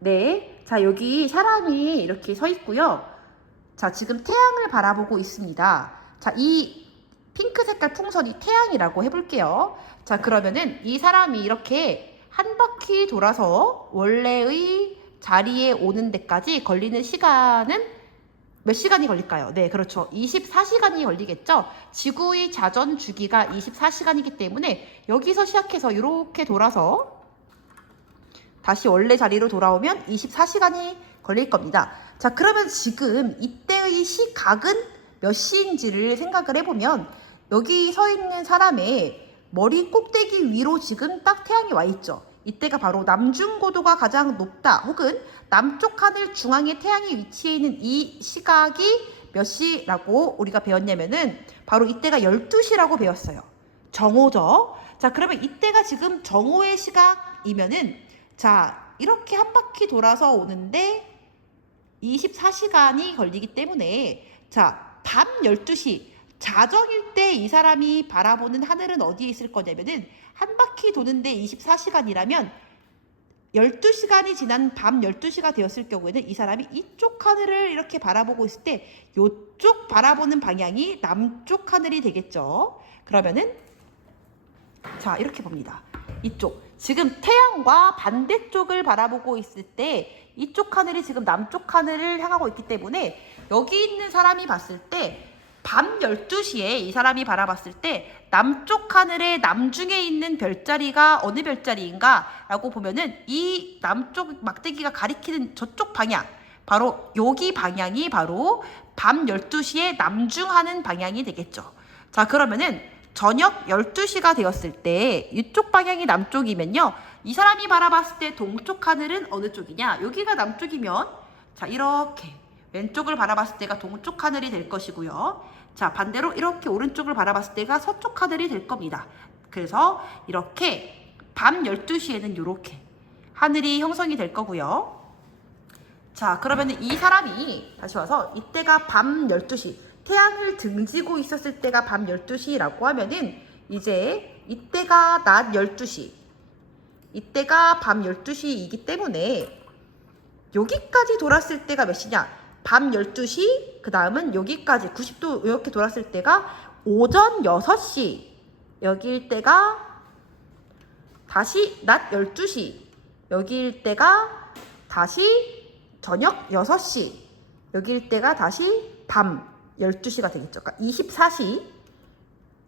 네. 자, 여기 사람이 이렇게 서 있고요. 자, 지금 태양을 바라보고 있습니다. 자, 이 핑크 색깔 풍선이 태양이라고 해볼게요. 자, 그러면은 이 사람이 이렇게 한 바퀴 돌아서 원래의 자리에 오는 데까지 걸리는 시간은 몇 시간이 걸릴까요? 네, 그렇죠. 24시간이 걸리겠죠? 지구의 자전 주기가 24시간이기 때문에 여기서 시작해서 이렇게 돌아서 다시 원래 자리로 돌아오면 24시간이 걸릴 겁니다. 자, 그러면 지금 이때의 시각은 몇 시인지를 생각을 해보면 여기 서 있는 사람의 머리 꼭대기 위로 지금 딱 태양이 와 있죠. 이때가 바로 남중고도가 가장 높다 혹은 남쪽 하늘 중앙에 태양이 위치해 있는 이 시각이 몇 시라고 우리가 배웠냐면은 바로 이때가 12시라고 배웠어요. 정오죠. 자, 그러면 이때가 지금 정오의 시각이면은 자, 이렇게 한 바퀴 돌아서 오는데 24시간이 걸리기 때문에 자, 밤 12시 자정일 때 이 사람이 바라보는 하늘은 어디에 있을 거냐면은 한 바퀴 도는데 24시간이라면 12시간이 지난 밤 12시가 되었을 경우에는 이 사람이 이쪽 하늘을 이렇게 바라보고 있을 때 이쪽 바라보는 방향이 남쪽 하늘이 되겠죠. 그러면은 자, 이렇게 봅니다. 이쪽 지금 태양과 반대쪽을 바라보고 있을 때 이쪽 하늘이 지금 남쪽 하늘을 향하고 있기 때문에 여기 있는 사람이 봤을 때 밤 12시에 이 사람이 바라봤을 때 남쪽 하늘의 남중에 있는 별자리가 어느 별자리인가 라고 보면은 이 남쪽 막대기가 가리키는 저쪽 방향 바로 여기 방향이 바로 밤 12시에 남중하는 방향이 되겠죠. 자, 그러면은 저녁 12시가 되었을 때 이쪽 방향이 남쪽이면요. 이 사람이 바라봤을 때 동쪽 하늘은 어느 쪽이냐? 여기가 남쪽이면 자, 이렇게 왼쪽을 바라봤을 때가 동쪽 하늘이 될 것이고요. 자, 반대로 이렇게 오른쪽을 바라봤을 때가 서쪽 하늘이 될 겁니다. 그래서 이렇게 밤 12시에는 이렇게 하늘이 형성이 될 거고요. 자, 그러면 이 사람이 다시 와서 이때가 밤 12시 태양을 등지고 있었을 때가 밤 12시라고 하면은 이제 이때가 낮 12시 이때가 밤 12시이기 때문에 여기까지 돌았을 때가 몇 시냐? 밤 12시 그 다음은 여기까지 90도 이렇게 돌았을 때가 오전 6시 여기일 때가 다시 낮 12시 여기일 때가 다시 저녁 6시 여기일 때가 다시 밤 12시가 되겠죠. 그러니까 24시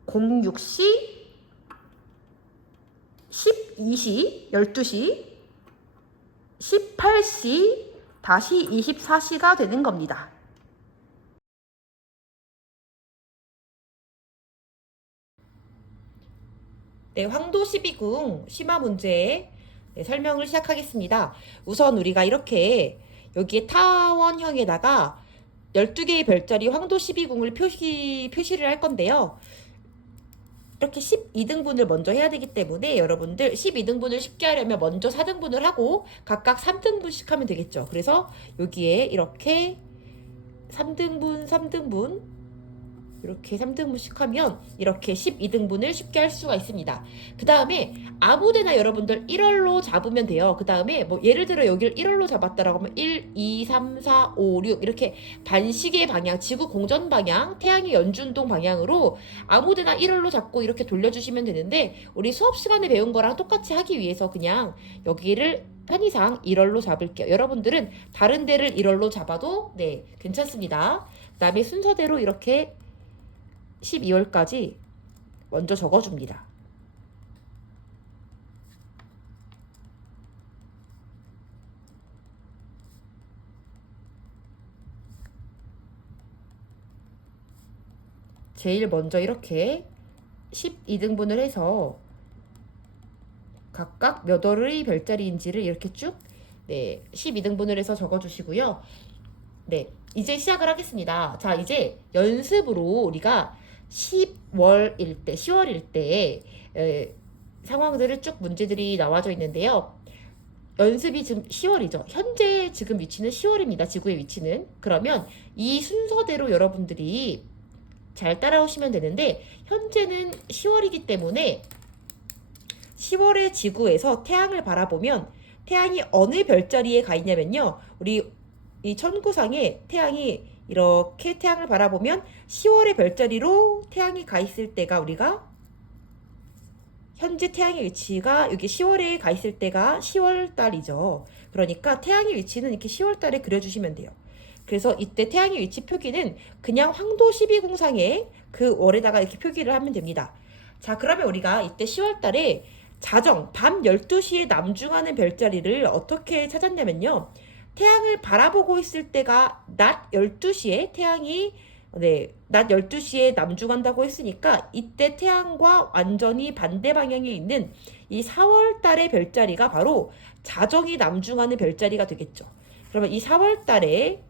06시 12시 12시 18시 다시 24시가 되는 겁니다. 네, 황도 12궁 심화 문제 설명을 시작하겠습니다. 우선 우리가 이렇게 여기에 타원형에다가 12개의 별자리 황도 12궁을 표시를 할 건데요. 이렇게 12등분을 먼저 해야 되기 때문에 여러분들 12등분을 쉽게 하려면 먼저 4등분을 하고 각각 3등분씩 하면 되겠죠. 그래서 여기에 이렇게 3등분, 3등분 이렇게 3등분씩 하면 이렇게 12등분을 쉽게 할 수가 있습니다. 그 다음에 아무데나 여러분들 1월로 잡으면 돼요. 그 다음에 뭐 예를 들어 여기를 1월로 잡았다라고 하면 1, 2, 3, 4, 5, 6 이렇게 반시계 방향, 지구 공전 방향, 태양의 연준동 방향으로 아무데나 1월로 잡고 이렇게 돌려주시면 되는데 우리 수업 시간에 배운 거랑 똑같이 하기 위해서 그냥 여기를 편의상 1월로 잡을게요. 여러분들은 다른 데를 1월로 잡아도 네 괜찮습니다. 그 다음에 순서대로 이렇게 12월까지 먼저 적어줍니다. 제일 먼저 이렇게 12등분을 해서 각각 몇 월의 별자리인지를 이렇게 쭉 12등분을 해서 적어주시고요. 네, 이제 시작을 하겠습니다. 자, 이제 연습으로 우리가 10월일 때 상황들을 쭉 문제들이 나와져 있는데요. 연습이 지금 10월이죠. 현재 지금 위치는 10월입니다. 지구의 위치는. 그러면 이 순서대로 여러분들이 잘 따라오시면 되는데 현재는 10월이기 때문에 10월의 지구에서 태양을 바라보면 태양이 어느 별자리에 가 있냐면요. 우리 이 천구상에 태양이 이렇게 태양을 바라보면 10월의 별자리로 태양이 가 있을 때가 우리가 현재 태양의 위치가 여기 10월에 가 있을 때가 10월 달이죠. 그러니까 태양의 위치는 이렇게 10월 달에 그려주시면 돼요. 그래서 이때 태양의 위치 표기는 그냥 황도 12궁상에 그 월에다가 이렇게 표기를 하면 됩니다. 자, 그러면 우리가 이때 10월 달에 자정 밤 12시에 남중하는 별자리를 어떻게 찾았냐면요. 태양을 바라보고 있을 때가 낮 12시에 태양이 낮 12시에 남중한다고 했으니까 이때 태양과 완전히 반대 방향에 있는 이 4월 달의 별자리가 바로 자정이 남중하는 별자리가 되겠죠. 그러면 이 4월 달의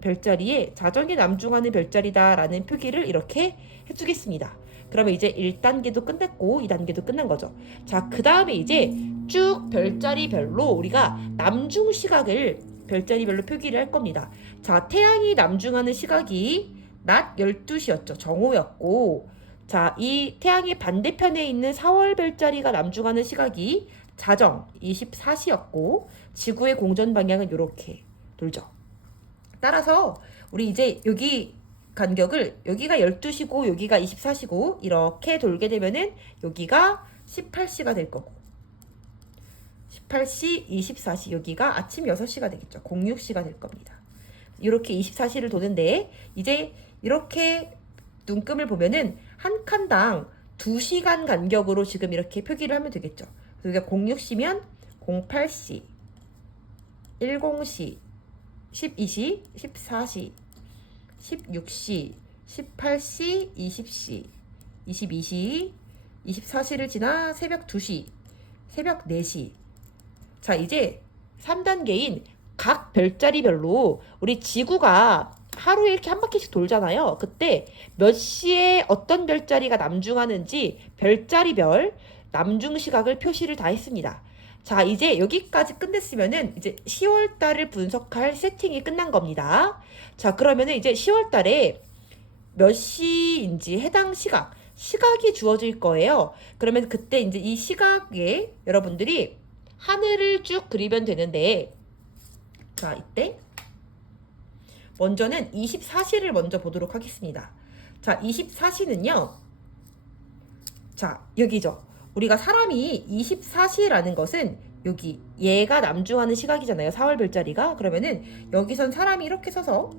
별자리에 자정이 남중하는 별자리다라는 표기를 이렇게 해주겠습니다. 그러면 이제 1단계도 끝냈고 2단계도 끝난 거죠. 자, 그 다음에 이제 쭉 별자리별로 우리가 남중 시각을 별자리별로 표기를 할 겁니다. 자, 태양이 남중하는 시각이 낮 12시였죠. 정오였고, 자, 이 태양의 반대편에 있는 4월 별자리가 남중하는 시각이 자정 24시였고, 지구의 공전 방향은 이렇게 돌죠. 따라서 우리 이제 여기 간격을 여기가 12시고 여기가 24시고 이렇게 돌게 되면은 여기가 18시가 될 거고 18시, 24시 여기가 아침 6시가 되겠죠. 06시가 될 겁니다. 이렇게 24시를 도는데 이제 이렇게 눈금을 보면은 한 칸당 2시간 간격으로 지금 이렇게 표기를 하면 되겠죠. 그러니까 06시면 08시, 10시, 12시, 14시, 16시, 18시, 20시, 22시, 24시를 지나 새벽 2시, 새벽 4시. 자, 이제 3단계인 각 별자리별로 우리 지구가 하루에 이렇게 한 바퀴씩 돌잖아요. 그때 몇 시에 어떤 별자리가 남중하는지 별자리별 남중 시각을 표시를 다 했습니다. 자, 이제 여기까지 끝냈으면은 이제 10월 달을 분석할 세팅이 끝난 겁니다. 자, 그러면은 이제 10월 달에 몇 시인지 해당 시각이 주어질 거예요. 그러면 그때 이제 이 시각에 여러분들이 하늘을 쭉 그리면 되는데, 자, 이때 먼저는 24시를 먼저 보도록 하겠습니다. 자, 24시는요. 자, 여기죠. 우리가 사람이 24시라는 것은 여기 얘가 남중하는 시각이잖아요. 4월 별자리가. 그러면은 여기선 사람이 이렇게 서서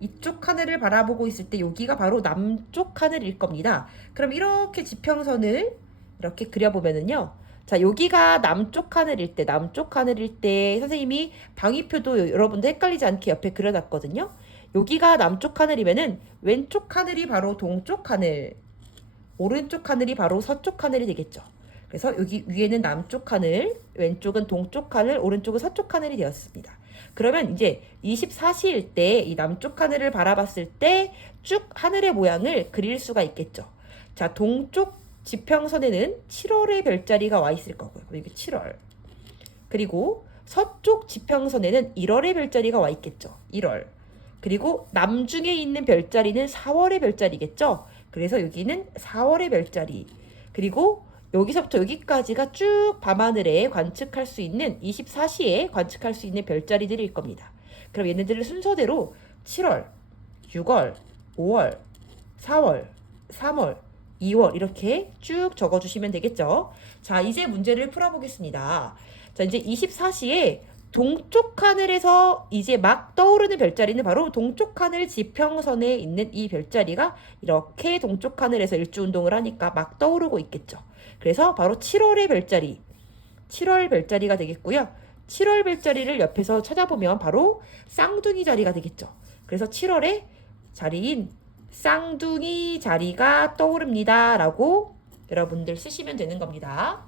이쪽 하늘을 바라보고 있을 때 여기가 바로 남쪽 하늘일 겁니다. 그럼 이렇게 지평선을 이렇게 그려보면은요. 자, 여기가 남쪽 하늘일 때 선생님이 방위표도 여러분들 헷갈리지 않게 옆에 그려놨거든요. 여기가 남쪽 하늘이면은 왼쪽 하늘이 바로 동쪽 하늘, 오른쪽 하늘이 바로 서쪽 하늘이 되겠죠. 그래서 여기 위에는 남쪽 하늘, 왼쪽은 동쪽 하늘, 오른쪽은 서쪽 하늘이 되었습니다. 그러면 이제 24시일 때 이 남쪽 하늘을 바라봤을 때 쭉 하늘의 모양을 그릴 수가 있겠죠. 자, 동쪽 지평선에는 7월의 별자리가 와 있을 거고요. 이게 7월. 그리고 서쪽 지평선에는 1월의 별자리가 와 있겠죠. 1월. 그리고 남중에 있는 별자리는 4월의 별자리겠죠. 그래서 여기는 4월의 별자리. 그리고 여기서부터 여기까지가 쭉 밤하늘에 관측할 수 있는 24시에 관측할 수 있는 별자리들일 겁니다. 그럼 얘네들을 순서대로 7월, 6월, 5월, 4월, 3월, 2월 이렇게 쭉 적어주시면 되겠죠. 자, 이제 문제를 풀어보겠습니다. 자, 이제 24시에 동쪽 하늘에서 이제 막 떠오르는 별자리는 바로 동쪽 하늘 지평선에 있는 이 별자리가 이렇게 동쪽 하늘에서 일주운동을 하니까 막 떠오르고 있겠죠. 그래서 바로 7월의 별자리, 7월 별자리가 되겠고요. 7월 별자리를 옆에서 찾아보면 바로 쌍둥이 자리가 되겠죠. 그래서 7월의 자리인 쌍둥이 자리가 떠오릅니다 라고 여러분들 쓰시면 되는 겁니다.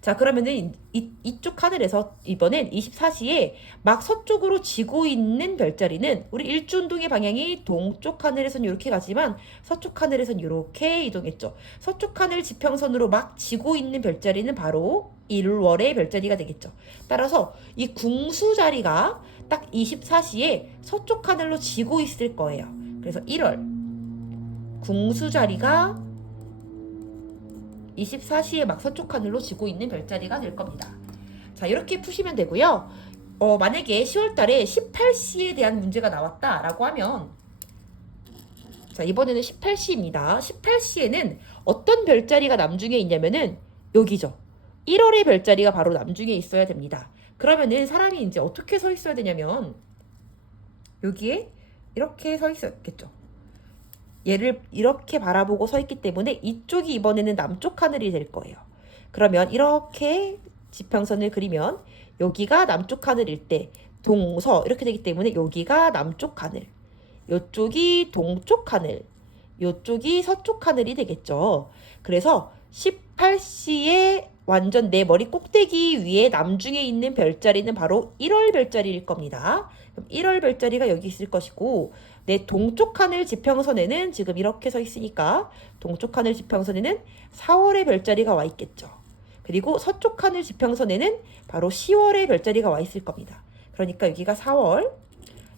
자, 그러면은 이쪽 하늘에서 이번엔 24시에 막 서쪽으로 지고 있는 별자리는 우리 일주운동의 방향이 동쪽 하늘에선 이렇게 가지만 서쪽 하늘에선 이렇게 이동했죠. 서쪽 하늘 지평선으로 막 지고 있는 별자리는 바로 1월의 별자리가 되겠죠. 따라서 이 궁수 자리가 딱 24시에 서쪽 하늘로 지고 있을 거예요. 그래서 1월 궁수 자리가 24시에 막 서쪽 하늘로 지고 있는 별자리가 될 겁니다. 자, 이렇게 푸시면 되고요. 만약에 10월 달에 18시에 대한 문제가 나왔다라고 하면, 자, 이번에는 18시입니다. 18시에는 어떤 별자리가 남중에 있냐면은 여기죠. 1월의 별자리가 바로 남중에 있어야 됩니다. 그러면은 사람이 이제 어떻게 서 있어야 되냐면 여기에 이렇게 서 있었겠죠. 얘를 이렇게 바라보고 서 있기 때문에 이쪽이 이번에는 남쪽 하늘이 될 거예요. 그러면 이렇게 지평선을 그리면 여기가 남쪽 하늘일 때 동서 이렇게 되기 때문에 여기가 남쪽 하늘, 요쪽이 동쪽 하늘, 요쪽이 서쪽 하늘이 되겠죠. 그래서 18시에 완전 내 머리 꼭대기 위에 남중에 있는 별자리는 바로 1월 별자리일 겁니다. 그럼 1월 별자리가 여기 있을 것이고, 내 동쪽 하늘 지평선에는 지금 이렇게 서 있으니까 동쪽 하늘 지평선에는 4월의 별자리가 와 있겠죠. 그리고 서쪽 하늘 지평선에는 바로 10월의 별자리가 와 있을 겁니다. 그러니까 여기가 4월,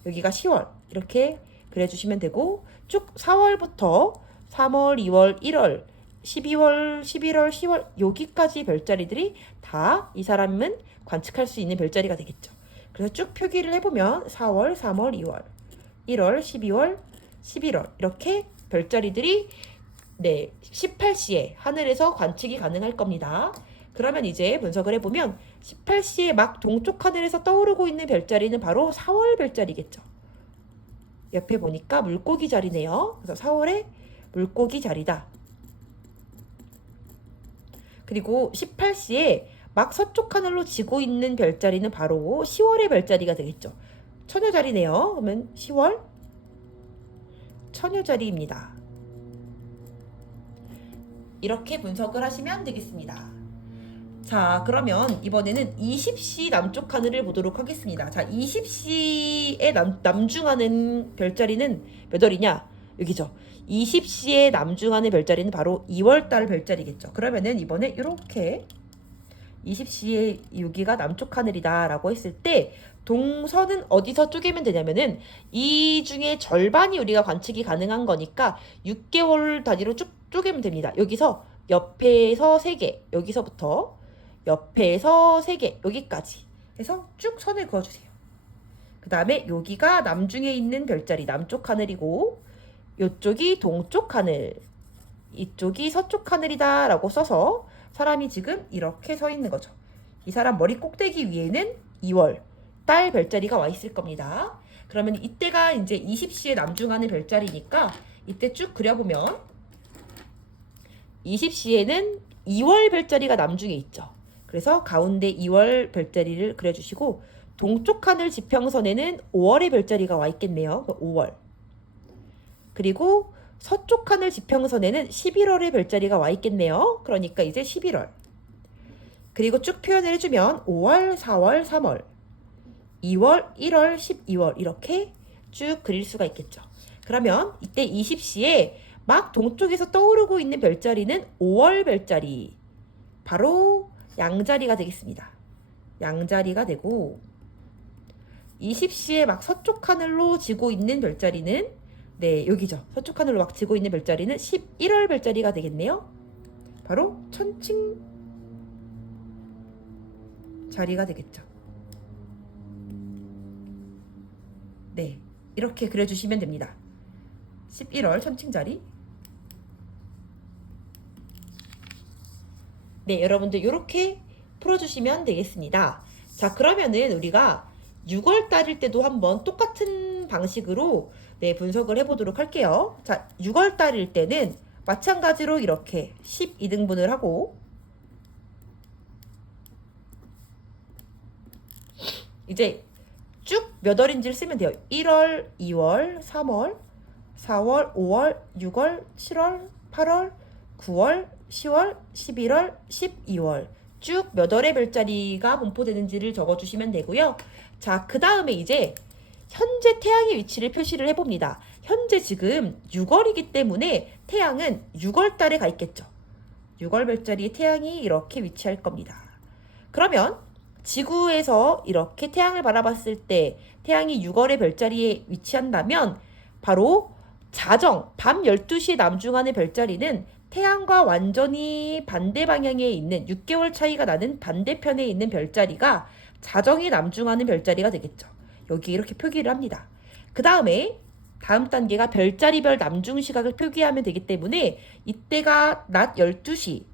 여기가 10월 이렇게 그려주시면 되고, 쭉 4월부터 3월, 2월, 1월, 12월, 11월, 10월 여기까지 별자리들이 다 이 사람은 관측할 수 있는 별자리가 되겠죠. 그래서 쭉 표기를 해보면 4월, 3월, 2월, 1월, 12월, 11월 이렇게 별자리들이 18시에 하늘에서 관측이 가능할 겁니다. 그러면 이제 분석을 해보면 18시에 막 동쪽 하늘에서 떠오르고 있는 별자리는 바로 4월 별자리겠죠. 옆에 보니까 물고기 자리네요. 그래서 4월에 물고기 자리다. 그리고 18시에 막 서쪽 하늘로 지고 있는 별자리는 바로 10월의 별자리가 되겠죠. 처녀자리네요. 그러면 10월 처녀자리입니다. 이렇게 분석을 하시면 되겠습니다. 자, 그러면 이번에는 20시 남쪽 하늘을 보도록 하겠습니다. 자, 20시에 남중하는 별자리는 몇 월이냐? 여기죠. 20시에 남중하는 별자리는 바로 2월달 별자리겠죠. 그러면은 이번에 이렇게 20시에 여기가 남쪽 하늘이다 라고 했을 때 동서는 어디서 쪼개면 되냐면은 이 중에 절반이 우리가 관측이 가능한 거니까 6개월 단위로 쭉 쪼개면 됩니다. 여기서 옆에서 3개, 여기서부터 옆에서 3개, 여기까지 해서 쭉 선을 그어주세요. 그 다음에 여기가 남중에 있는 별자리 남쪽 하늘이고, 이쪽이 동쪽 하늘, 이쪽이 서쪽 하늘이다 라고 써서 사람이 지금 이렇게 서 있는 거죠. 이 사람 머리 꼭대기 위에는 2월 달 별자리가 와 있을 겁니다. 그러면 이때가 이제 20시에 남중하는 별자리니까 이때 쭉 그려보면 20시에는 2월 별자리가 남중에 있죠. 그래서 가운데 2월 별자리를 그려주시고, 동쪽 하늘 지평선에는 5월의 별자리가 와 있겠네요. 5월. 그리고 서쪽 하늘 지평선에는 11월의 별자리가 와 있겠네요. 그러니까 이제 11월. 그리고 쭉 표현을 해주면 5월, 4월, 3월, 2월, 1월, 12월 이렇게 쭉 그릴 수가 있겠죠. 그러면 이때 20시에 막 동쪽에서 떠오르고 있는 별자리는 5월 별자리, 바로 양자리가 되겠습니다. 양자리가 되고, 20시에 막 서쪽 하늘로 지고 있는 별자리는 여기죠. 서쪽 하늘로 막 지고 있는 별자리는 11월 별자리가 되겠네요. 바로 천칭 자리가 되겠죠. 이렇게 그려주시면 됩니다. 11월 천칭 자리. 여러분들 이렇게 풀어주시면 되겠습니다. 자, 그러면은 우리가 6월 달일 때도 한번 똑같은 방식으로 분석을 해보도록 할게요. 자, 6월 달일 때는 마찬가지로 이렇게 12등분을 하고, 이제 쭉 몇 월인지를 쓰면 돼요. 1월, 2월, 3월, 4월, 5월, 6월, 7월, 8월, 9월, 10월, 11월, 12월 쭉 몇 월의 별자리가 분포되는지를 적어주시면 되고요. 자, 그 다음에 이제 현재 태양의 위치를 표시를 해봅니다. 현재 지금 6월이기 때문에 태양은 6월 달에 가 있겠죠. 6월 별자리에 태양이 이렇게 위치할 겁니다. 그러면 지구에서 이렇게 태양을 바라봤을 때 태양이 6월의 별자리에 위치한다면 바로 자정, 밤 12시에 남중하는 별자리는 태양과 완전히 반대 방향에 있는 6개월 차이가 나는 반대편에 있는 별자리가 자정이 남중하는 별자리가 되겠죠. 여기 이렇게 표기를 합니다. 그 다음에 다음 단계가 별자리별 남중 시각을 표기하면 되기 때문에 이때가 낮 12시,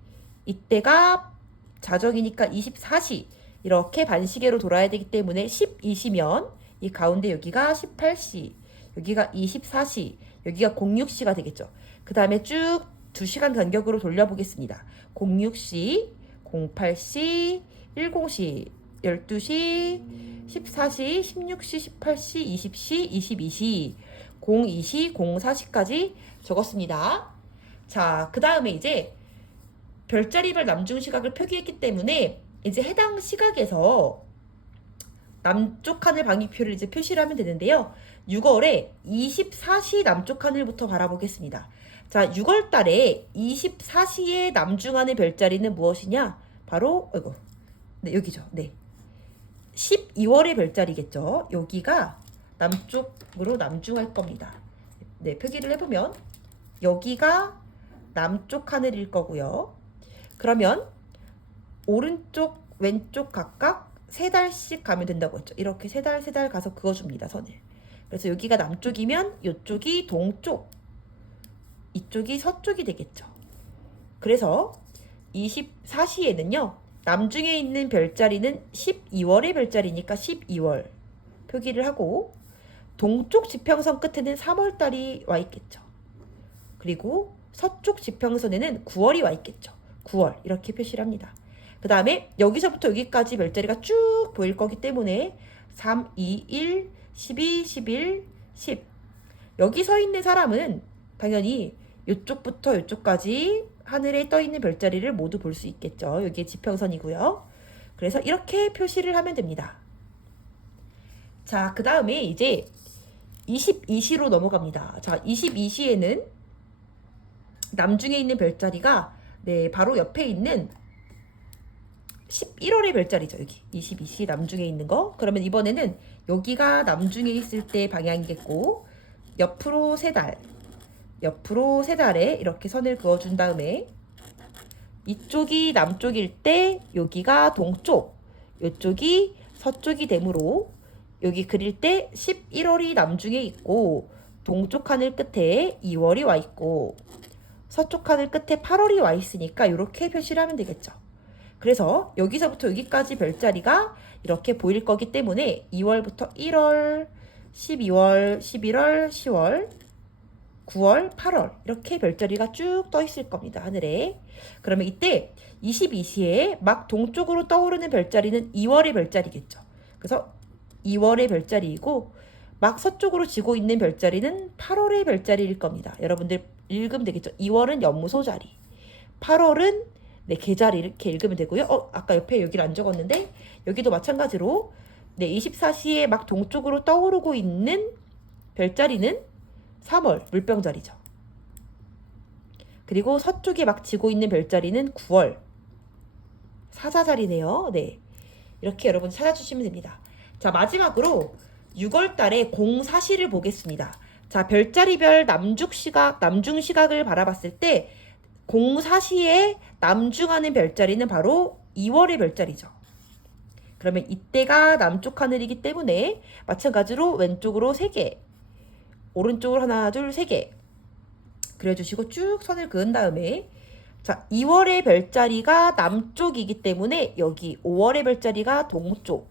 이때가 자정이니까 24시 이렇게 반시계로 돌아야 되기 때문에 12시면 이 가운데 여기가 18시, 여기가 24시, 여기가 06시가 되겠죠. 그 다음에 쭉 2시간 간격으로 돌려보겠습니다. 06시, 08시, 10시, 12시, 14시, 16시, 18시, 20시, 22시, 02시, 04시까지 적었습니다. 자, 그 다음에 이제 별자리별 남중 시각을 표기했기 때문에 이제 해당 시각에서 남쪽 하늘 방위표를 이제 표시를 하면 되는데요. 6월에 24시 남쪽 하늘부터 바라보겠습니다. 자, 6월 달에 24시에 남중하는 별자리는 무엇이냐? 바로, 네, 여기죠. 네. 12월의 별자리겠죠. 여기가 남쪽으로 남중할 겁니다. 네, 표기를 해보면 여기가 남쪽 하늘일 거고요. 그러면 오른쪽, 왼쪽 각각 3달씩 가면 된다고 했죠. 이렇게 3달 가서 그어줍니다, 선을. 그래서 여기가 남쪽이면 이쪽이 동쪽, 이쪽이 서쪽이 되겠죠. 그래서 24시에는요. 남중에 있는 별자리는 12월의 별자리니까 12월 표기를 하고 동쪽 지평선 끝에는 3월달이 와 있겠죠. 그리고 서쪽 지평선에는 9월이 와 있겠죠. 9월 이렇게 표시를 합니다. 그 다음에 여기서부터 여기까지 별자리가 쭉 보일 거기 때문에 3, 2, 1, 12, 11, 10 여기 서 있는 사람은 당연히 이쪽부터 이쪽까지 하늘에 떠 있는 별자리를 모두 볼 수 있겠죠. 여기에 지평선이고요. 그래서 이렇게 표시를 하면 됩니다. 자, 그 다음에 이제 22시로 넘어갑니다. 자, 22시에는 남중에 있는 별자리가 네, 바로 옆에 있는 11월의 별자리죠. 여기 22시 남중에 있는 거. 그러면 이번에는 여기가 남중에 있을 때 방향이겠고 옆으로 3달, 옆으로 3달에 이렇게 선을 그어준 다음에 이쪽이 남쪽일 때 여기가 동쪽, 이쪽이 서쪽이 되므로 여기 그릴 때 11월이 남중에 있고 동쪽 하늘 끝에 2월이 와 있고 서쪽 하늘 끝에 8월이 와 있으니까 이렇게 표시를 하면 되겠죠. 그래서 여기서부터 여기까지 별자리가 이렇게 보일 거기 때문에 2월부터 1월, 12월, 11월, 10월, 9월, 8월 이렇게 별자리가 쭉 떠 있을 겁니다. 하늘에. 그러면 이때 22시에 막 동쪽으로 떠오르는 별자리는 2월의 별자리겠죠. 그래서 2월의 별자리이고 막 서쪽으로 지고 있는 별자리는 8월의 별자리일 겁니다. 여러분들 읽으면 되겠죠. 2월은 연무소 자리, 8월은 네, 계자리 이렇게 읽으면 되고요. 아까 옆에 여기를 안 적었는데 여기도 마찬가지로 네, 24시에 막 동쪽으로 떠오르고 있는 별자리는 3월 물병자리죠. 그리고 서쪽에 막 지고 있는 별자리는 9월 사자자리네요. 네, 이렇게 여러분 찾아주시면 됩니다. 자, 마지막으로 6월 달에 공사시를 보겠습니다. 자, 별자리별 남중 시각을 바라봤을 때 공사시에 남중하는 별자리는 바로 2월의 별자리죠. 그러면 이때가 남쪽 하늘이기 때문에 마찬가지로 왼쪽으로 3개, 오른쪽으로 하나, 둘, 3개 그려주시고 쭉 선을 그은 다음에 자, 2월의 별자리가 남쪽이기 때문에 여기 5월의 별자리가 동쪽,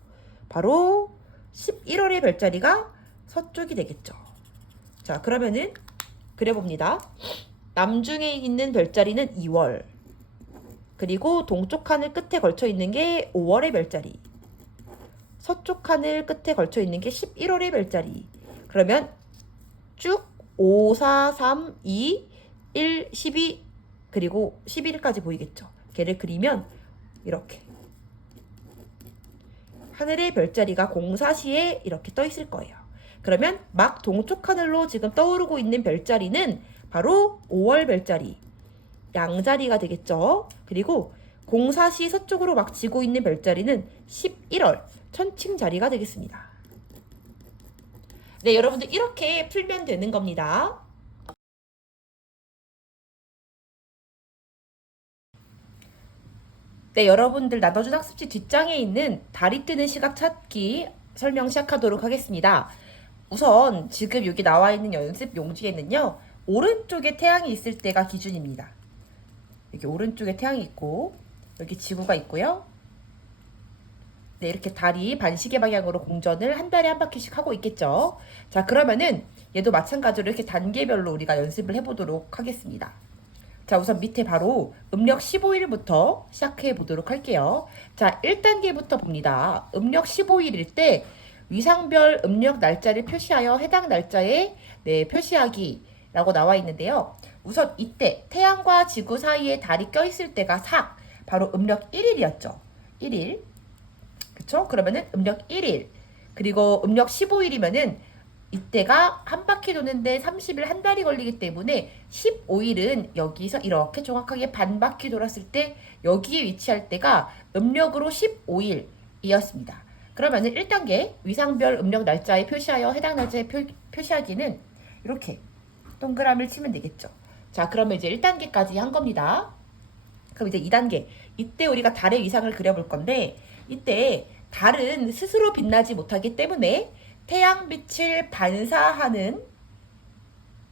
바로 11월의 별자리가 서쪽이 되겠죠. 자, 그러면은 그려봅니다. 남중에 있는 별자리는 2월, 그리고 동쪽 하늘 끝에 걸쳐 있는 게 5월의 별자리, 서쪽 하늘 끝에 걸쳐 있는 게 11월의 별자리. 그러면 쭉 5, 4, 3, 2, 1, 12 그리고 11까지 보이겠죠. 걔를 그리면 이렇게 하늘의 별자리가 공사시에 이렇게 떠 있을 거예요. 그러면 막 동쪽 하늘로 지금 떠오르고 있는 별자리는 바로 5월 별자리, 양자리가 되겠죠. 그리고 공사시 서쪽으로 막 지고 있는 별자리는 11월 천칭자리가 되겠습니다. 네, 여러분들 이렇게 풀면 되는 겁니다. 네, 여러분들 나눠준 학습지 뒷장에 있는 달이 뜨는 시각 찾기 설명 시작하도록 하겠습니다. 우선 지금 여기 나와 있는 연습 용지에는요, 오른쪽에 태양이 있을 때가 기준입니다. 여기 오른쪽에 태양이 있고, 여기 지구가 있고요. 네, 이렇게 달이 반시계 방향으로 공전을 한 달에 한 바퀴씩 하고 있겠죠. 자, 그러면은 얘도 마찬가지로 이렇게 단계별로 우리가 연습을 해보도록 하겠습니다. 자, 우선 밑에 바로 음력 15일부터 시작해 보도록 할게요. 자, 1단계부터 봅니다. 음력 15일일 때 위상별 음력 날짜를 표시하여 해당 날짜에 표시하기라고 나와 있는데요. 우선 이때 태양과 지구 사이에 달이 껴있을 때가 바로 음력 1일이었죠. 1일. 그쵸? 그러면은 음력 1일. 그리고 음력 15일이면은 이때가 한 바퀴 도는데 30일 한 달이 걸리기 때문에 15일은 여기서 이렇게 정확하게 반 바퀴 돌았을 때 여기에 위치할 때가 음력으로 15일이었습니다. 그러면은 1단계 위상별 음력 날짜에 표시하여 해당 날짜에 표시하기는 이렇게 동그라미를 치면 되겠죠. 자, 그러면 이제 1단계까지 한 겁니다. 그럼 이제 2단계. 이때 우리가 달의 위상을 그려볼 건데 이때 달은 스스로 빛나지 못하기 때문에 태양빛을 반사하는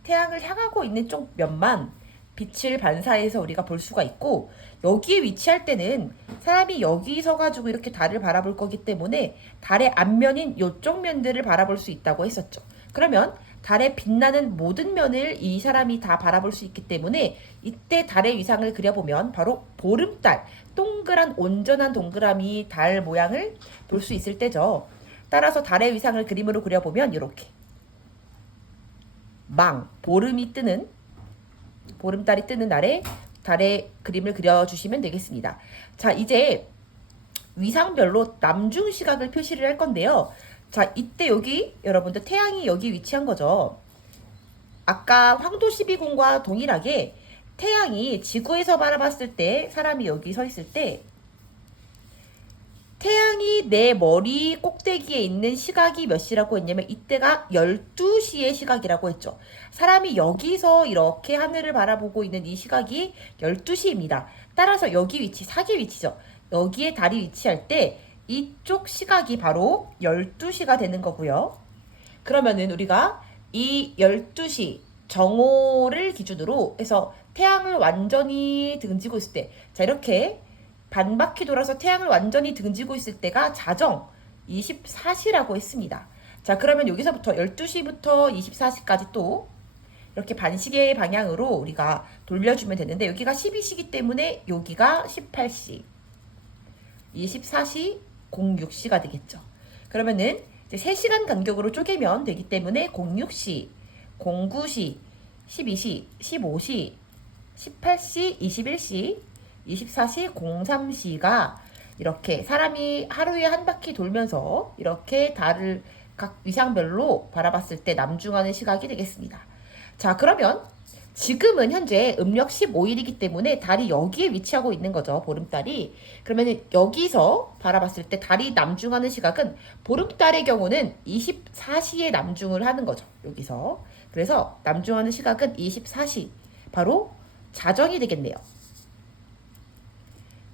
태양을 향하고 있는 쪽 면만 빛을 반사해서 우리가 볼 수가 있고 여기에 위치할 때는 사람이 여기 서가지고 이렇게 달을 바라볼 거기 때문에 달의 앞면인 이쪽 면들을 바라볼 수 있다고 했었죠. 그러면 달에 빛나는 모든 면을 이 사람이 다 바라볼 수 있기 때문에 이때 달의 위상을 그려보면 바로 보름달, 동그란 온전한 동그라미 달 모양을 볼 수 있을 때죠. 따라서 달의 위상을 그림으로 그려보면 이렇게 보름이 뜨는 보름달이 뜨는 날에 달의 그림을 그려주시면 되겠습니다. 자, 이제 위상별로 남중 시각을 표시를 할 건데요. 자, 이때 여기 여러분들 태양이 여기 위치한 거죠. 아까 황도 12궁과 동일하게 태양이 지구에서 바라봤을 때 사람이 여기 서 있을 때 태양이 내 머리 꼭대기에 있는 시각이 몇 시라고 했냐면 이때가 12시의 시각이라고 했죠. 사람이 여기서 이렇게 하늘을 바라보고 있는 이 시각이 12시입니다. 따라서 여기 위치, 사기 위치죠. 여기에 달이 위치할 때 이쪽 시각이 바로 12시가 되는 거고요. 그러면은 우리가 이 12시 정오를 기준으로 해서 태양을 완전히 등지고 있을 때, 자, 이렇게 반 바퀴 돌아서 태양을 완전히 등지고 있을 때가 자정 24시라고 했습니다. 자, 그러면 여기서부터 12시부터 24시까지 또 이렇게 반시계 방향으로 우리가 돌려주면 되는데 여기가 12시기 때문에 여기가 18시, 24시, 06시가 되겠죠. 그러면은 이제 3시간 간격으로 쪼개면 되기 때문에 06시, 09시, 12시, 15시, 18시, 21시, 24시, 03시가 이렇게 사람이 하루에 한 바퀴 돌면서 이렇게 달을 각 위상별로 바라봤을 때 남중하는 시각이 되겠습니다. 자, 그러면 지금은 현재 음력 15일이기 때문에 달이 여기에 위치하고 있는 거죠. 보름달이. 그러면 여기서 바라봤을 때 달이 남중하는 시각은 보름달의 경우는 24시에 남중을 하는 거죠. 여기서. 그래서 남중하는 시각은 24시. 바로 자정이 되겠네요.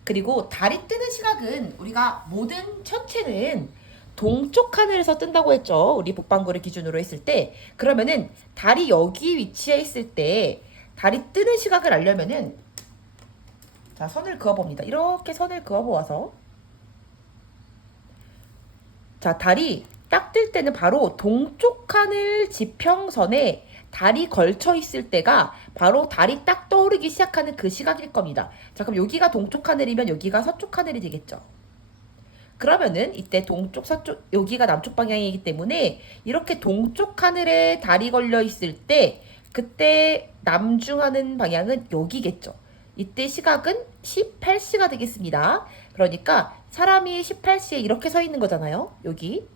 그리고 달이 뜨는 시각은 우리가 모든 천체는 동쪽 하늘에서 뜬다고 했죠. 우리 북반구를 기준으로 했을 때. 그러면은 달이 여기 위치해 있을 때 달이 뜨는 시각을 알려면은 자, 선을 그어봅니다. 이렇게 선을 그어보아서 자, 달이 딱 뜰 때는 바로 동쪽 하늘 지평선에 달이 걸쳐 있을 때가 바로 달이 딱 떠오르기 시작하는 그 시각일 겁니다. 자, 그럼 여기가 동쪽 하늘이면 여기가 서쪽 하늘이 되겠죠. 그러면은 이때 동쪽, 서쪽, 여기가 남쪽 방향이기 때문에 이렇게 동쪽 하늘에 달이 걸려 있을 때 그때 남중하는 방향은 여기겠죠. 이때 시각은 18시가 되겠습니다. 그러니까 사람이 18시에 이렇게 서 있는 거잖아요. 여기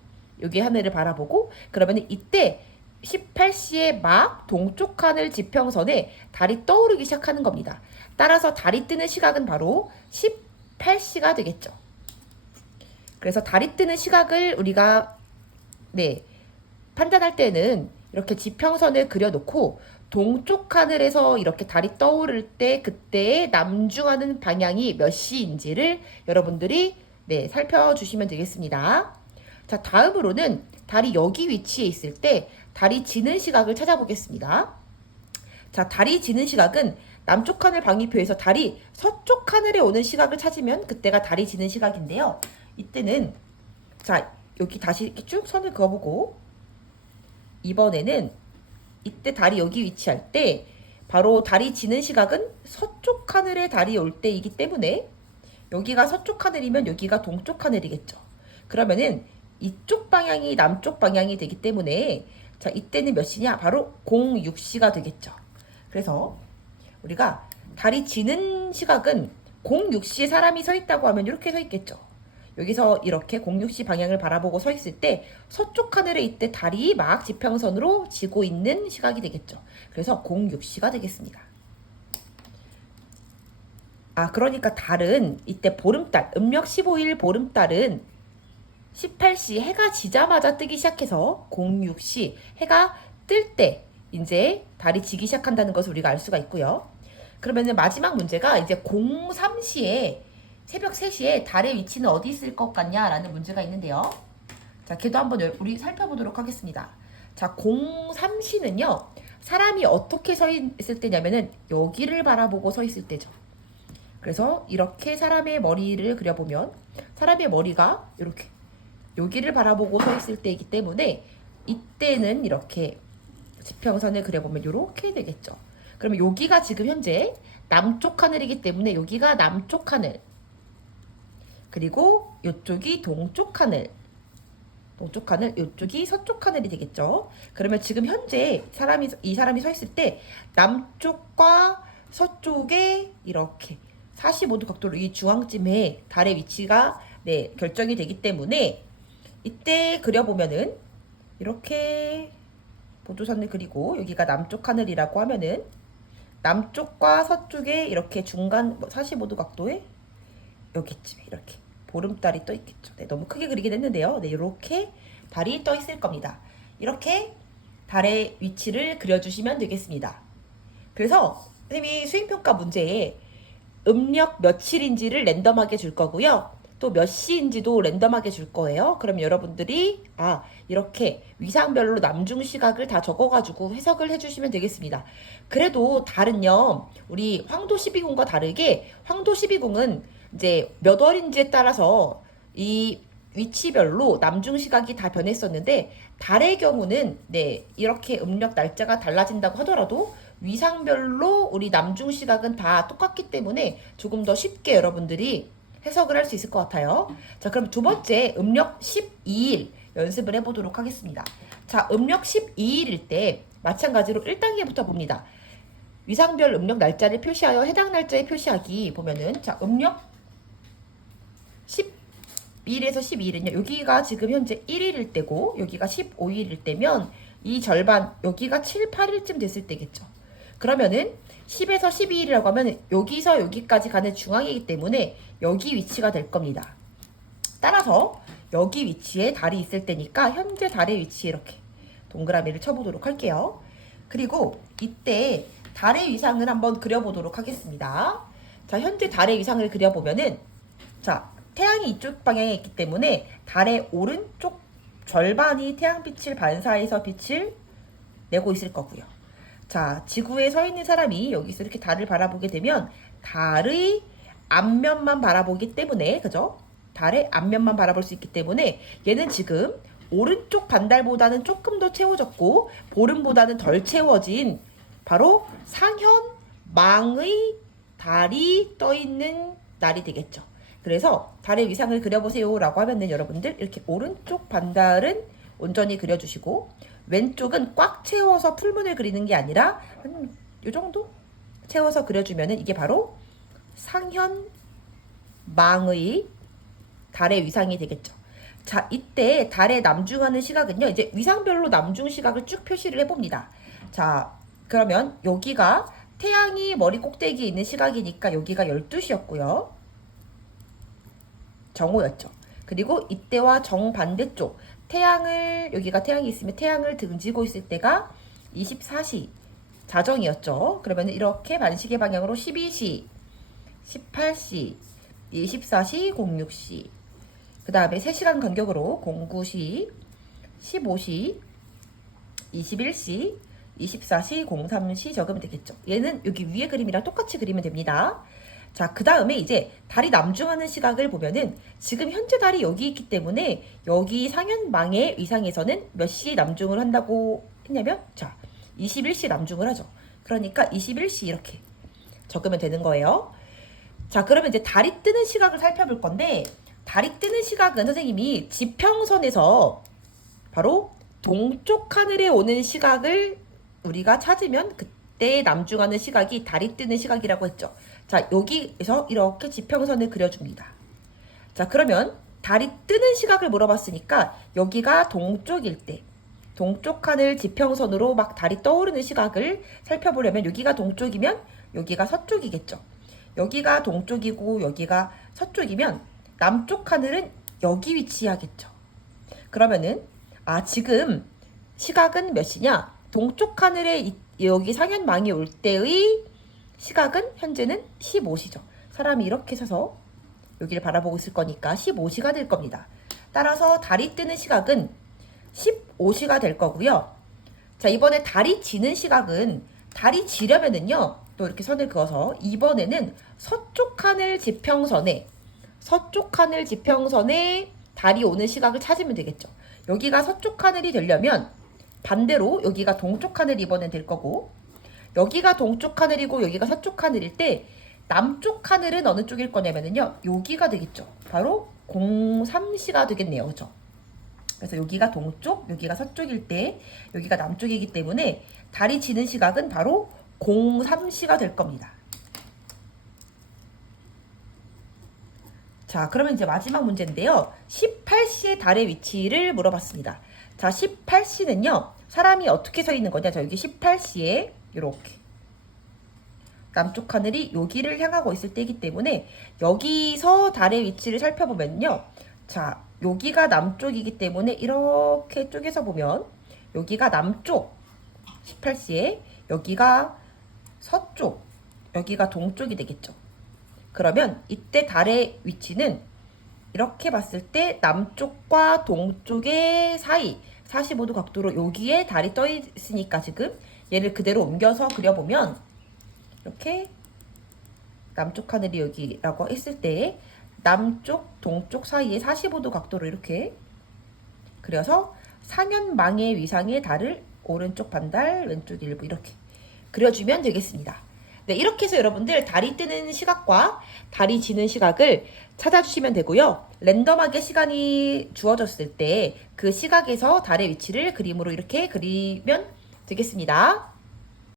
하늘을 바라보고 그러면은 이때 18시에 막 동쪽 하늘 지평선에 달이 떠오르기 시작하는 겁니다. 따라서 달이 뜨는 시각은 바로 18시가 되겠죠. 그래서 달이 뜨는 시각을 우리가 판단할 때는 이렇게 지평선을 그려놓고 동쪽 하늘에서 이렇게 달이 떠오를 때 그때의 남중하는 방향이 몇 시인지를 여러분들이 네, 살펴주시면 되겠습니다. 자, 다음으로는 달이 여기 위치해 있을 때 달이 지는 시각을 찾아보겠습니다. 자, 달이 지는 시각은 남쪽 하늘 방위표에서 달이 서쪽 하늘에 오는 시각을 찾으면 그때가 달이 지는 시각인데요. 이때는 자, 여기 다시 이렇게 쭉 선을 그어보고 이번에는 이때 달이 여기 위치할 때 바로 달이 지는 시각은 서쪽 하늘에 달이 올 때이기 때문에 여기가 서쪽 하늘이면 여기가 동쪽 하늘이겠죠. 그러면은 이쪽 방향이 남쪽 방향이 되기 때문에 자, 이때는 몇 시냐? 바로 06시가 되겠죠. 그래서 우리가 달이 지는 시각은 06시에 사람이 서 있다고 하면 이렇게 서 있겠죠. 여기서 이렇게 06시 방향을 바라보고 서 있을 때 서쪽 하늘에 이때 달이 막 지평선으로 지고 있는 시각이 되겠죠. 그래서 06시가 되겠습니다. 아, 그러니까 달은 이때 보름달, 음력 15일 보름달은 18시 해가 지자마자 뜨기 시작해서 06시 해가 뜰 때 이제 달이 지기 시작한다는 것을 우리가 알 수가 있고요. 그러면은 마지막 문제가 이제 03시에 새벽 3시에 달의 위치는 어디 있을 것 같냐라는 문제가 있는데요. 자, 걔도 한번 우리 살펴보도록 하겠습니다. 자, 03시는요. 사람이 어떻게 서 있을 때냐면은 여기를 바라보고 서 있을 때죠. 그래서 이렇게 사람의 머리를 그려보면 사람의 머리가 이렇게 여기를 바라보고 서 있을 때이기 때문에 이때는 이렇게 지평선을 그려보면 이렇게 되겠죠. 그러면 여기가 지금 현재 남쪽 하늘이기 때문에 여기가 남쪽 하늘, 그리고 이쪽이 동쪽 하늘, 이쪽이 서쪽 하늘이 되겠죠. 그러면 지금 현재 이 사람이 서 있을 때 남쪽과 서쪽에 이렇게 45도 각도로 이 중앙쯤에 달의 위치가 네, 결정이 되기 때문에 이때 그려보면은 이렇게 보조선을 그리고 여기가 남쪽 하늘이라고 하면은 남쪽과 서쪽에 이렇게 중간 45도 각도에 여기쯤에 이렇게 보름달이 떠 있겠죠. 네, 너무 크게 그리긴 했는데요. 네, 이렇게 달이 떠 있을 겁니다. 이렇게 달의 위치를 그려주시면 되겠습니다. 그래서 선생님이 수행평가 문제에 음력 며칠인지를 랜덤하게 줄 거고요. 또 몇 시인지도 랜덤하게 줄 거예요. 그럼 여러분들이 이렇게 위상별로 남중 시각을 다 적어가지고 해석을 해주시면 되겠습니다. 그래도 달은요, 우리 황도 12궁과 다르게 황도 12궁은 이제 몇 월인지에 따라서 이 위치별로 남중 시각이 다 변했었는데 달의 경우는 네, 이렇게 음력 날짜가 달라진다고 하더라도 위상별로 우리 남중 시각은 다 똑같기 때문에 조금 더 쉽게 여러분들이 해석을 할 수 있을 것 같아요. 자, 그럼 두 번째 음력 12일 연습을 해보도록 하겠습니다. 자, 음력 12일일 때 마찬가지로 1단계부터 봅니다. 위상별 음력 날짜를 표시하여 해당 날짜에 표시하기 보면은 자, 음력 12일에서 12일은요. 여기가 지금 현재 1일일 때고 여기가 15일일 때면 이 절반 여기가 7, 8일쯤 됐을 때겠죠. 그러면은 10에서 12일이라고 하면 여기서 여기까지 가는 중앙이기 때문에 여기 위치가 될 겁니다. 따라서 여기 위치에 달이 있을 때니까 현재 달의 위치에 이렇게 동그라미를 쳐보도록 할게요. 그리고 이때 달의 위상을 한번 그려보도록 하겠습니다. 자, 현재 달의 위상을 그려보면은 자, 태양이 이쪽 방향에 있기 때문에 달의 오른쪽 절반이 태양빛을 반사해서 빛을 내고 있을 거고요. 자, 지구에 서 있는 사람이 여기서 이렇게 달을 바라보게 되면 달의 앞면만 바라보기 때문에 그죠? 달의 앞면만 바라볼 수 있기 때문에 얘는 지금 오른쪽 반달보다는 조금 더 채워졌고 보름보다는 덜 채워진 바로 상현망의 달이 떠 있는 날이 되겠죠. 그래서 달의 위상을 그려보세요 라고 하면은 여러분들 이렇게 오른쪽 반달은 온전히 그려주시고 왼쪽은 꽉 채워서 풀문을 그리는 게 아니라 한 요 정도 채워서 그려주면은 이게 바로 상현망의 달의 위상이 되겠죠. 자, 이때 달의 남중하는 시각은요, 이제 위상별로 남중 시각을 쭉 표시를 해봅니다. 자, 그러면 여기가 태양이 머리 꼭대기에 있는 시각이니까 여기가 12시였고요. 정오였죠. 그리고 이때와 정반대쪽, 여기가 태양이 있으면 태양을 등지고 있을 때가 24시 자정이었죠. 그러면 이렇게 반시계 방향으로 12시, 18시, 24시, 06시, 그 다음에 3시간 간격으로 09시, 15시, 21시, 24시, 03시 적으면 되겠죠. 얘는 여기 위에 그림이랑 똑같이 그리면 됩니다. 자, 그 다음에 이제 달이 남중하는 시각을 보면은 지금 현재 달이 여기 있기 때문에 여기 상현망의 위상에서는 몇 시에 남중을 한다고 했냐면, 자, 21시 남중을 하죠. 그러니까 21시 이렇게 적으면 되는 거예요. 자, 그러면 이제 달이 뜨는 시각을 살펴볼 건데, 달이 뜨는 시각은 선생님이 지평선에서 바로 동쪽 하늘에 오는 시각을 우리가 찾으면 그때 남중하는 시각이 달이 뜨는 시각이라고 했죠. 자, 여기에서 이렇게 지평선을 그려줍니다. 자, 그러면 달이 뜨는 시각을 물어봤으니까 여기가 동쪽일 때 동쪽 하늘 지평선으로 막 달이 떠오르는 시각을 살펴보려면 여기가 동쪽이면 여기가 서쪽이겠죠. 여기가 동쪽이고 여기가 서쪽이면 남쪽 하늘은 여기 위치하겠죠. 그러면은 지금 시각은 몇 시냐? 동쪽 하늘에 여기 상현망이 올 때의 시각은 현재는 15시죠. 사람이 이렇게 서서 여기를 바라보고 있을 거니까 15시가 될 겁니다. 따라서 달이 뜨는 시각은 15시가 될 거고요. 자, 이번에 달이 지는 시각은 달이 지려면은요. 또 이렇게 선을 그어서 이번에는 서쪽 하늘 지평선에 달이 오는 시각을 찾으면 되겠죠. 여기가 서쪽 하늘이 되려면 반대로 여기가 동쪽 하늘이 이번엔 될 거고, 여기가 동쪽 하늘이고 여기가 서쪽 하늘일 때 남쪽 하늘은 어느 쪽일 거냐면요. 여기가 되겠죠. 바로 03시가 되겠네요. 그죠? 그래서 여기가 동쪽, 여기가 서쪽일 때 여기가 남쪽이기 때문에 달이 지는 시각은 바로 03시가 될 겁니다. 자, 그러면 이제 마지막 문제인데요. 18시의 달의 위치를 물어봤습니다. 자, 18시는요. 사람이 어떻게 서 있는 거냐? 자, 여기 18시에 이렇게 남쪽 하늘이 여기를 향하고 있을 때이기 때문에 여기서 달의 위치를 살펴보면요. 자, 여기가 남쪽이기 때문에 이렇게 쪼개서 보면 여기가 남쪽 18시에 여기가 서쪽, 여기가 동쪽이 되겠죠. 그러면 이때 달의 위치는 이렇게 봤을 때 남쪽과 동쪽의 사이 45도 각도로 여기에 달이 떠 있으니까 지금 얘를 그대로 옮겨서 그려보면 이렇게 남쪽 하늘이 여기라고 했을 때 남쪽, 동쪽 사이에 45도 각도로 이렇게 그려서 상현망의 위상의 달을 오른쪽 반달, 왼쪽 일부 이렇게 그려주면 되겠습니다. 네, 이렇게 해서 여러분들 달이 뜨는 시각과 달이 지는 시각을 찾아주시면 되고요. 랜덤하게 시간이 주어졌을 때 그 시각에서 달의 위치를 그림으로 이렇게 그리면 되겠습니다.